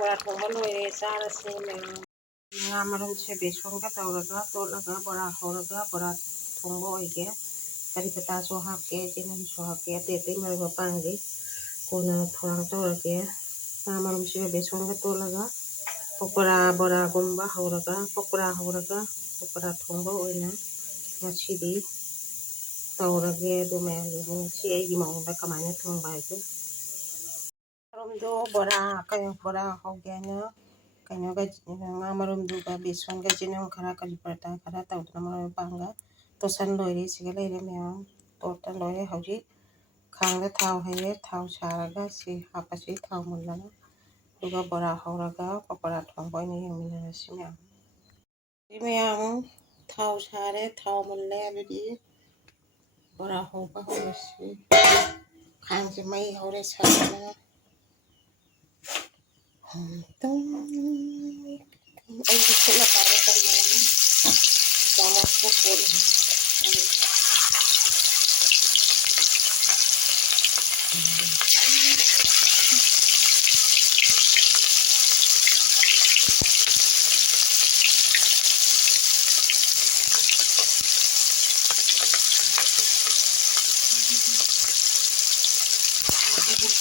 ꯄꯀꯣꯔꯥ ꯊꯣꯡꯕ ꯂꯣꯏꯔꯦ ꯆꯥꯔꯁꯦ ꯃꯌꯥꯝ ꯉꯥ ꯃꯔꯨꯝꯁꯦ ꯕꯦꯁꯣꯟꯒ ꯇꯧꯔꯒ ꯇꯣꯠꯂꯒ ꯕꯣꯔꯥ ꯍꯧꯔꯒ ꯕꯣꯔꯥ ꯊꯣꯡꯕ ꯑꯣꯏꯒꯦ ꯀꯔꯤ ꯄꯇꯥꯁꯨ ꯍꯥꯞꯀꯦ ꯆꯦꯅꯝꯁꯨ ꯍꯥꯞꯀꯦ ꯑꯇꯩ ꯑꯇꯩ ꯃꯔꯣꯏ ꯃꯄꯥꯡꯗꯤ ꯀꯣꯟꯅ ꯊꯧꯔꯥꯡ ꯇꯧꯔꯒꯦ ꯉꯥ ꯃꯔꯨꯝꯁꯤꯒ ꯕꯦꯁꯣꯟꯒ ꯇꯣꯠꯂꯒ ꯕꯣꯔꯥꯒꯨꯝꯕ ꯍꯧꯔꯒ ꯄꯀꯣꯔꯥ ꯊꯣꯡꯕ ꯑꯣꯏꯅ ꯉꯁꯤꯗꯤ ꯇꯧꯔꯒꯦ ꯑꯗꯨ ꯃꯌꯥꯝ ꯌꯦꯡꯁꯤ ꯑꯩꯒꯤ ꯃꯑꯣꯡꯗ ꯀꯃꯥꯏꯅ ꯊꯣꯡꯕ ꯍꯥꯏꯗꯨ ꯃꯔꯨꯝꯗꯣ ꯕꯣꯔꯥ ꯍꯧꯒꯦ ꯍꯥꯏꯅ ꯉꯥ ꯃꯔꯨꯝꯗꯨꯒ ꯕꯦꯁꯣꯟꯒ ꯆꯦꯅꯝ ꯈꯔ ꯀꯔꯤ ꯄꯇꯥ ꯈꯔ ꯇꯧꯗꯅ ꯃꯔꯣꯏ ꯃꯄꯥꯡꯒ ꯇꯣꯠꯁꯟ ꯂꯣꯏꯔꯦ ꯁꯤꯒ ꯂꯩꯔꯦ ꯃꯌꯥꯝ ꯇꯣꯠꯇ ꯂꯣꯏꯔꯦ ꯍꯧꯖꯤꯛ ꯈꯥꯡꯗ ꯊꯥꯎ ꯍꯩꯔꯦ ꯊꯥꯎ ꯁꯥꯔꯒ ꯁꯤ ꯍꯥꯞꯄꯁꯤ ꯊꯥꯎ ꯃꯨꯜꯂꯒ ꯑꯗꯨꯒ ꯕꯣꯔꯥ ꯍꯧꯔꯒ ꯄꯀꯣꯔꯥ ꯊꯣꯡꯕ ꯑꯣꯏꯅ ꯌꯦꯡꯃꯤꯟꯅꯔꯁꯤ ꯃꯌꯥꯝ ꯊꯥꯎ ꯁꯥꯔꯦ ꯊꯥꯎ ꯃꯨꯜꯂꯦ ꯑꯗꯨꯗꯤ ꯕꯣꯔꯥ ꯍꯧꯕ ꯍꯧꯔꯁꯤ ꯈꯥꯡꯁꯦ ꯃꯩ ꯍꯧꯔꯦ ꯁꯥꯗꯅ ꯑꯩꯁꯨ ꯈꯨꯠꯅ ꯄꯥꯏꯕ ꯇꯝꯕꯅꯤ ꯆꯥꯃꯁꯅ ꯀꯣꯠꯂꯤ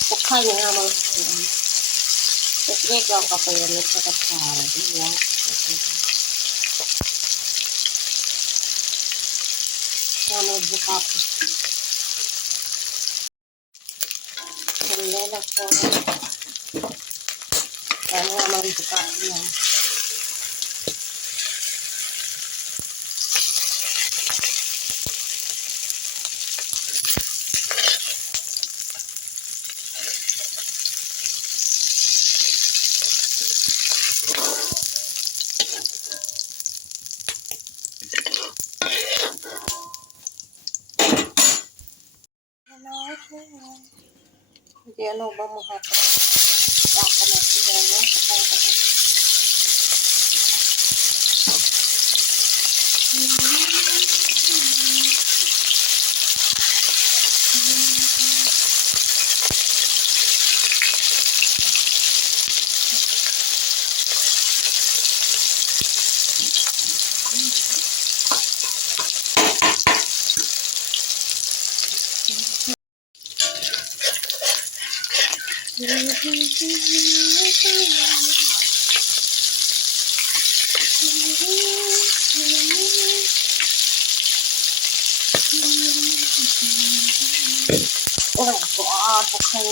ꯄꯣꯛꯈꯥꯏꯅ ꯉꯥ ꯃꯔꯨꯝ ꯆꯦꯛ ꯂꯥꯎ ꯀꯥꯞꯄꯩ ꯂꯦꯞꯄꯒ ꯊꯥꯔꯗꯤ ꯌꯥꯎ ꯉꯥ ꯃꯔꯨꯝꯁꯨ ꯍꯥꯞꯄꯦ ꯃꯨꯜꯂꯦ ꯂꯧꯊꯣꯛꯑꯒ ꯉꯥ ꯃꯔꯨꯝꯁꯨ ꯀꯥꯞꯄꯤ ꯑꯅꯧꯕ ꯑꯃꯨꯛ ꯍꯥꯞꯄꯒ ꯆꯥꯛꯀꯅ ꯁꯤꯖꯔꯒ ꯄꯣꯛꯈꯥꯏ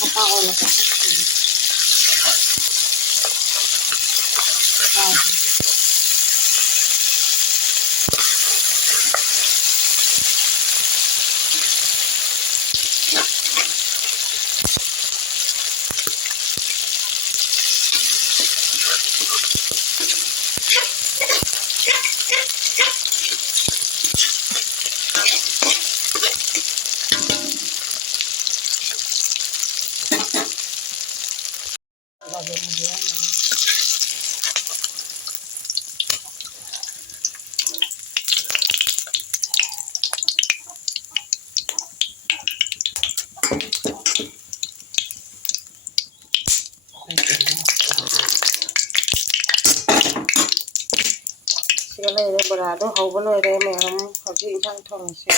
ꯃꯄꯥ ꯑꯣꯏꯅ ꯁꯤꯒ ꯂꯩꯔꯦ ꯕꯣꯔꯥꯗꯣ ꯍꯧꯕ ꯂꯣꯏꯔꯦ ꯃꯌꯥꯝ ꯍꯧꯖꯤꯛ ꯏꯟꯁꯥꯡ ꯊꯣꯡꯉꯁꯤ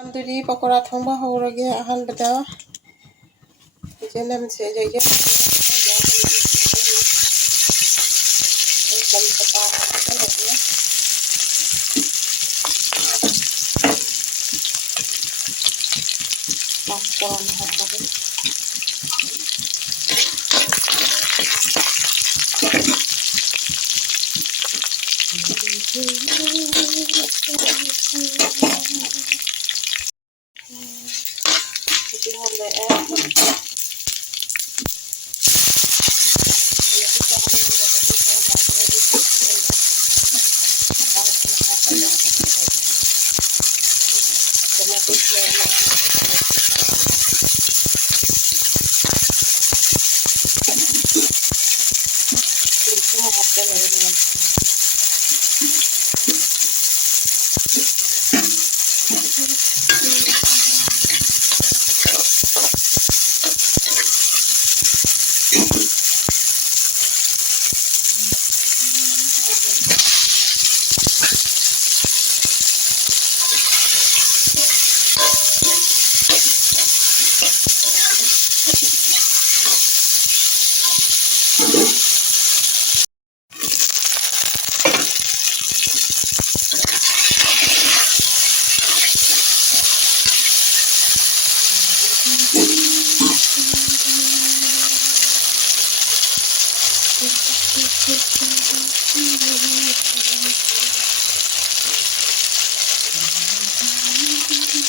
ꯑꯗꯨꯗꯤ ꯄꯀꯣꯔꯥ ꯊꯣꯡꯕ ꯍꯧꯔꯒꯦ ꯑꯍꯥꯟꯕꯗ ꯆꯦꯅꯝꯁꯦ ꯀꯔꯤ ꯄꯇꯥ ꯍꯥꯞꯆꯜꯂꯒꯦ ꯄꯥঁꯆꯐꯣꯔꯟ ꯍꯥꯞꯄꯒꯦ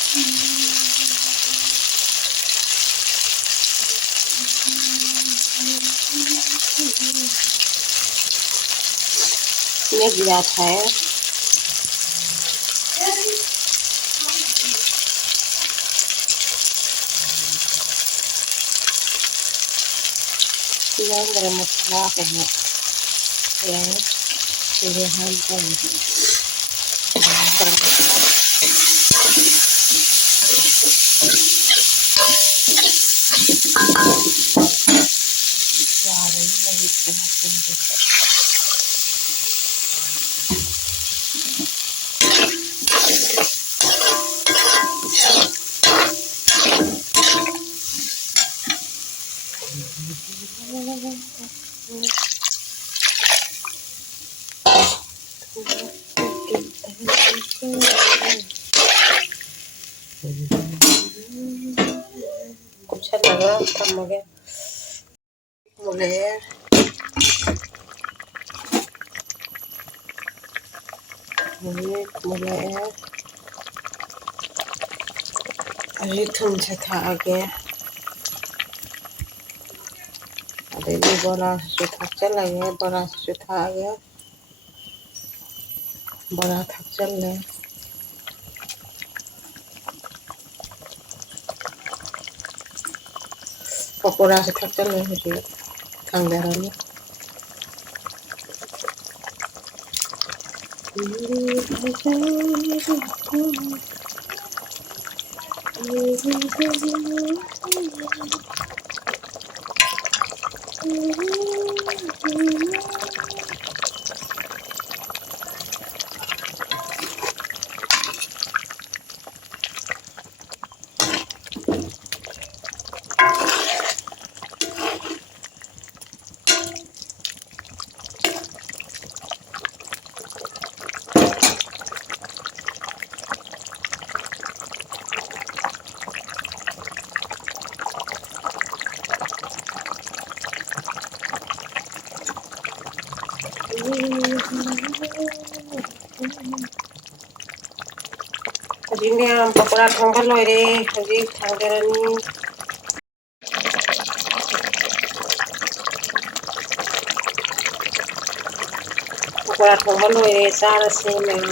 Nước giặt thế yang garam masala kaya yang pilihan pun garam masala garam lagi kuchalaga tamage mulai अभी थुम से था आगे अरे भी बड़ा सुथा चल गया बड़ा सुथा आ गया बड़ा थक चल रहा पकोड़ा से थक चल रहे मुझे थंग दे रहा Hujing yang pokora thongba loire hujing thangderani pokora thongba loire charase mem